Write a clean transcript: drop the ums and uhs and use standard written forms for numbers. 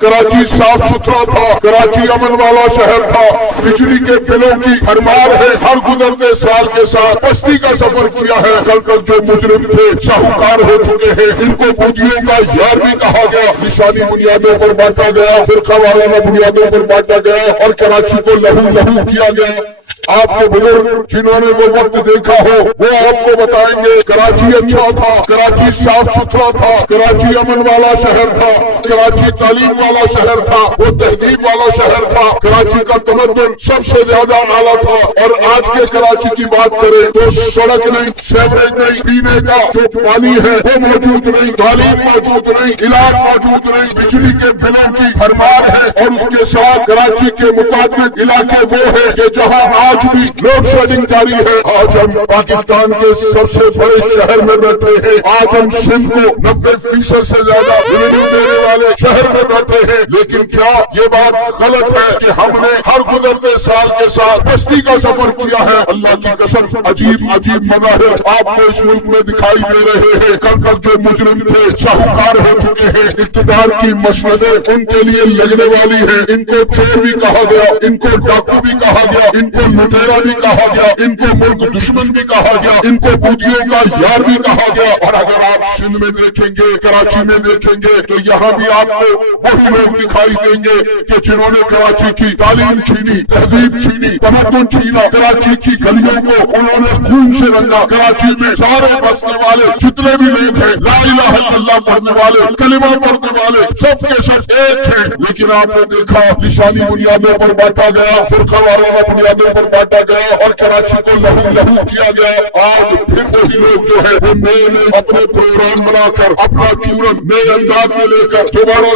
کراچی صاف ستھرا تھا، کراچی امن والا شہر تھا، بجلی کے بلوں کی بھرمار ہے، ہر گزرتے سال کے ساتھ بستی کا سفر کیا ہے۔ کل تک جو مجرم تھے شاہکار ہو چکے ہیں، ان کو بدیوں کا یار بھی کہا گیا، نشانی بنیادوں پر بانٹا گیا، فرقہ وارانہ بنیادوں پر بانٹا گیا اور کراچی کو لہو لہو کیا گیا۔ آپ کے بزرگ جنہوں نے وہ وقت دیکھا ہو وہ آپ کو بتائیں گے کراچی اچھا تھا، کراچی صاف ستھرا تھا، کراچی امن والا شہر تھا، کراچی تعلیم والا شہر تھا، وہ تہذیب والا شہر تھا، کراچی کا تمدن سب سے زیادہ اعلیٰ تھا۔ اور آج کے کراچی کی بات کریں تو سڑک نہیں، سیوریج نہیں، پینے کا جو پانی ہے وہ موجود نہیں، تعلیم موجود نہیں، علاج موجود نہیں، بجلی کے بلوں کی بھرمار ہے۔ اور اس کے ساتھ کراچی کے متعدد علاقے وہ ہیں کہ جہاں آج بھی لوڈ شیڈنگ جاری ہے۔ آج ہم پاکستان کے سب سے بڑے شہر میں بیٹھے ہیں، آج ہم سندھ کو 90% سے زیادہ بجلی دینے والے شہر میں بیٹھے ہیں، لیکن کیا یہ بات غلط ہے کہ ہم نے ہر گزرتے سال کے ساتھ بستی کا سفر کیا ہے؟ اللہ کی قسم عجیب عجیب مظاہر آپ کو اس ملک میں دکھائی دے رہے ہیں۔ کل تک جو مجرم تھے شاہکار ہو چکے ہیں، اقتدار کی مشنتیں ان کے لیے لگنے والی ہیں۔ ان کو چور بھی کہا گیا، ان کو ڈاکو بھی کہا گیا، ان کو لٹیرا بھی کہا گیا، ان کو ملک دشمن بھی کہا گیا، ان کو بودیوں کا یار بھی کہا گیا۔ اور اگر آپ سندھ میں دیکھیں گے، کراچی میں دیکھیں گے تو یہاں بھی آپ کو وہی لوگ دکھائی دیں گے کہ جنہوں نے کراچی کی تعلیم چھینی، تہذیب چھینی، تمدن چھینا، کراچی کی گلیوں کو انہوں نے خون سے رنگا۔ کراچی میں سارے بسنے والے جتنے بھی لوگ ہیں لا الہ الا اللہ پڑھنے والے، کلمہ پڑھنے والے، سب کے سب ایک ہیں، لیکن آپ نے دیکھا نشانی بنیادوں پر بانٹا گیا، فرقہ وارانہ بنیادوں پر بانٹا گیا اور کراچی کو لہو لہو کیا گیا۔ آج پھر وہی لوگ جو ہے وہ نئے اپنے پروگرام بنا کر اپنا چورن نئے انداز میں لے کر دوبارہ